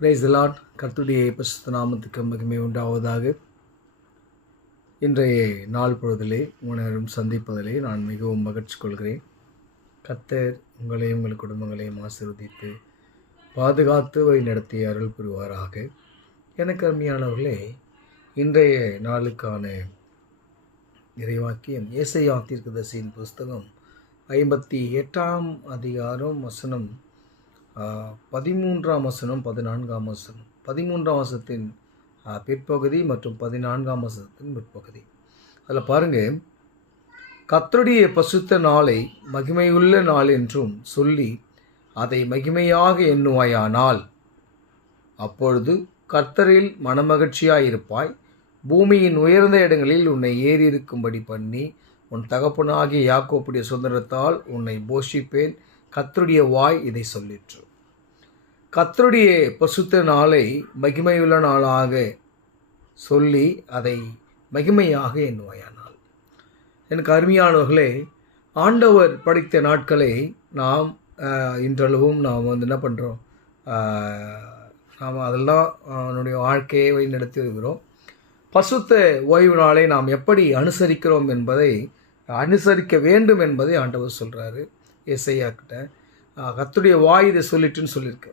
Praise the Lord. கர்த்தருடைய பரிசுத்த நாமத்துக்கு மகிமை உண்டாவதாக. இன்றைய நாள் பொழுதிலே உணரும் சந்திப்பதிலே நான் மிகவும் மகிழ்ச்சி கொள்கிறேன். கர்த்தர் உங்களையும் உங்கள் குடும்பங்களையும் ஆசீர்வதித்து பாதுகாத்து வழி நடத்தி அருள் புரிவாராக. எனக்கு அருமையானவர்களே, இன்றைய நாளுக்கான இறைவாக்கியம் ஏசாயா தீர்க்கதரிசியின் புஸ்தகம் 58ஆம் அதிகாரம் வசனம் 13ஆம் வசனம் 14ஆம் வசனம், 13ஆம் வசனத்தின் பிற்பகுதி மற்றும் 14ஆம் வசனத்தின் முற்பகுதி. அதில் பாருங்கள், கர்த்தருடைய பரிசுத்த நாளை மகிமையுள்ள நாள் என்றும் சொல்லி அதை மகிமையாக எண்ணுவாயானால் அப்பொழுது கர்த்தரில் மனமகிழ்ச்சியாயிருப்பாய். பூமியின் உயர்ந்த இடங்களில் உன்னை ஏறியிருக்கும்படி பண்ணி உன் தகப்பனாகிய யாக்கோப்புடைய சுதந்திரத்தால் உன்னை போஷிப்பேன். கர்த்தருடைய வாய் இதை சொல்லிற்று. கர்த்தருடைய பரிசுத்த நாளை மகிமையுள்ள நாளாக சொல்லி அதை மகிமையாக எண்ணுவாயானால். எனக்கு அருமையானவர்களே, ஆண்டவர் படைத்த நாட்களை நாம் இன்றளவும் நாம் என்ன பண்ணுறோம், நாம் அதெல்லாம் அவனுடைய வாழ்க்கையை வழிநடத்தி வருகிறோம். பரிசுத்த ஓய்வு நாளை நாம் எப்படி அனுசரிக்கிறோம் என்பதை, அனுசரிக்க வேண்டும் என்பதை ஆண்டவர் சொல்கிறாரு ஏசாயா கிட்ட. கர்த்தருடைய வாய் இதை சொல்லிட்டுன்னு சொல்லியிருக்கு.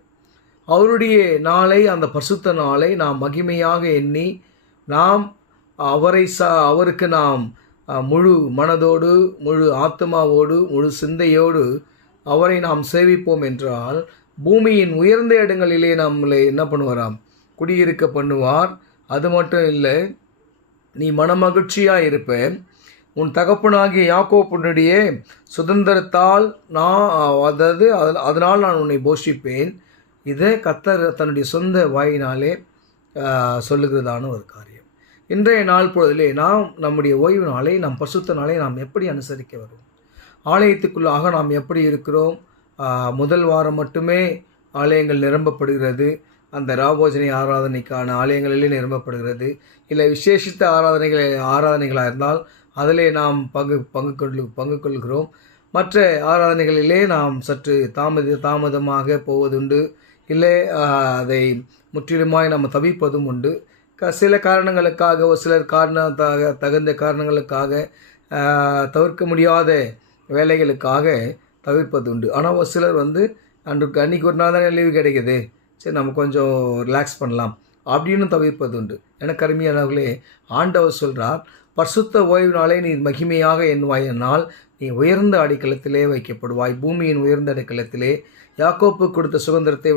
அவருடைய நாளை, அந்த பரிசுத்த நாளை நாம் மகிமையாக எண்ணி நாம் அவருக்கு நாம் முழு மனதோடு, முழு ஆத்மாவோடு, முழு சிந்தையோடு அவரை நாம் சேவிப்போம் என்றால் பூமியின் உயர்ந்த இடங்களிலே நம்மளை என்ன பண்ணுவாராம், குடியிருக்க பண்ணுவார். அது மட்டும் இல்லை, நீ மனமகிழ்ச்சியாக இருப்ப. உன் தகப்பனாகிய யாக்கோப்புடைய சுதந்திரத்தால் அதனால் நான் உன்னை போஷிப்பேன். இதை கர்த்தர் தன்னுடைய சொந்த வாயினாலே சொல்லுகிறதான ஒரு காரியம். இன்றைய நாள் பொழுதிலே நாம் நம்முடைய ஓய்வு நாளை, நம் பரிசுத்த நாளை நாம் எப்படி அனுசரிக்க வரும்? ஆலயத்துக்குள்ளாக நாம் எப்படி இருக்கிறோம்? முதல் வாரம் மட்டுமே ஆலயங்கள் நிரம்பப்படுகிறது. அந்த ராபோஜனை ஆராதனைக்கான ஆலயங்களிலே நிரம்பப்படுகிறது. இல்லை விசேஷித்த ஆராதனைகளாக இருந்தால் அதிலே நாம் பங்கு கொள்கிறோம். மற்ற ஆராதனைகளிலே நாம் சற்று தாமதமாக போவதுண்டு. இல்லை அதை முற்றிலுமாய் நம்ம தவிப்பதும் உண்டு. சில காரணங்களுக்காக, ஒரு சிலர் தகுந்த காரணங்களுக்காக, தவிர்க்க முடியாத வேலைகளுக்காக தவிர்ப்பது உண்டு. ஆனால் ஒரு சிலர் அன்றைக்கு ஒரு நாள் தானே லீவு கிடைக்குது, சரி நம்ம கொஞ்சம் ரிலாக்ஸ் பண்ணலாம் அப்படின்னு தவிர்ப்பது உண்டு. எனக்கு அருமையானவர்களே, ஆண்டவர் சொல்கிறார், பரிசுத்த ஓய்வு நாளை நீ மகிமையாக எண்ணுவாயினால் நீ உயர்ந்த அடைக்கலத்திலே வைக்கப்படுவாய். பூமியின் உயர்ந்த அடைக்கலத்திலே யாக்கோப்பு கொடுத்த சுதந்திரத்தை